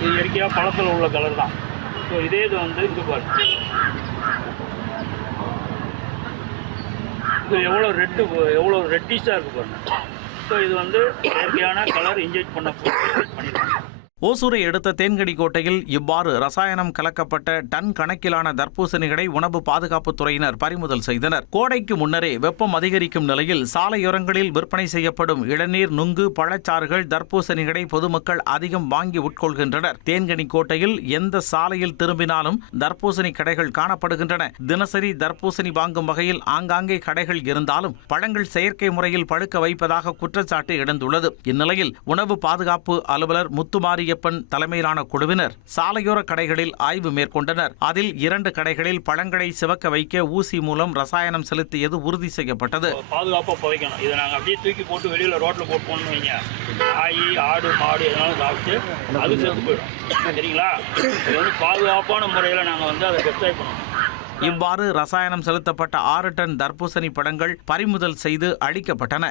இது இயற்கையாக பழத்தில் உள்ள கலர் தான். ஸோ இதே இது வந்து இங்கே பாருங்க, இது எவ்வளோ ரெட்டிஷாக இருக்குது பாருங்க. ஸோ இது வந்து இயற்கையான கலர் இன்ஜெக்ட் பண்ணியிருக்காங்க. ஓசூரை அடுத்த தேன்கனிக்கோட்டையில் இவ்வாறு ரசாயனம் கலக்கப்பட்ட டன் கணக்கிலான தர்பூசணிகளை உணவு பாதுகாப்புத் துறையினர் பறிமுதல் செய்தனர். கோடைக்கு முன்னரே வெப்பம் அதிகரிக்கும் நிலையில் சாலையோரங்களில் விற்பனை செய்யப்படும் இளநீர், நுங்கு, பழச்சாறுகள், தர்பூசணிகளை பொதுமக்கள் அதிகம் வாங்கி உட்கொள்கின்றனர். தேன்கனிக்கோட்டையில் எந்த சாலையில் திரும்பினாலும் தர்பூசணி கடைகள் காணப்படுகின்றன. தினசரி தர்பூசணி வாங்கும் வகையில் ஆங்காங்கே கடைகள் இருந்தாலும் பழங்கள் செயற்கை முறையில் பழுக்க வைப்பதாக குற்றச்சாட்டு எழுந்துள்ளது. இந்நிலையில் உணவு பாதுகாப்பு அலுவலர் முத்துமாரி தலைமையிலான குழுவினர் சாலையோர கடைகளில் ஆய்வு மேற்கொண்டனர். அதில் 2 கடைகளில் பழங்களை சிவக்க வைக்க ஊசி மூலம் ரசாயனம் செலுத்தியது உறுதி செய்யப்பட்டது. பாதுகாப்பா புதைக்கணும். இதை நாங்கள் அப்படியே தூக்கி போட்டு வெளியில ரோட்ல போட்டு வைங்க, நாய், ஆடு, மாடு எதனாலும் சாப்பிட்டு அது செத்து போயிடும். சரிங்களா? இது வந்து பாதுகாப்பான முறையில் நாங்கள் வந்து அதை டெஸ்ட் பண்ணணும். இவ்வாறு ரசாயனம் செலுத்தப்பட்ட 6 டன் தர்பூசணி பழங்கள் பறிமுதல் செய்து அளிக்கப்பட்டன.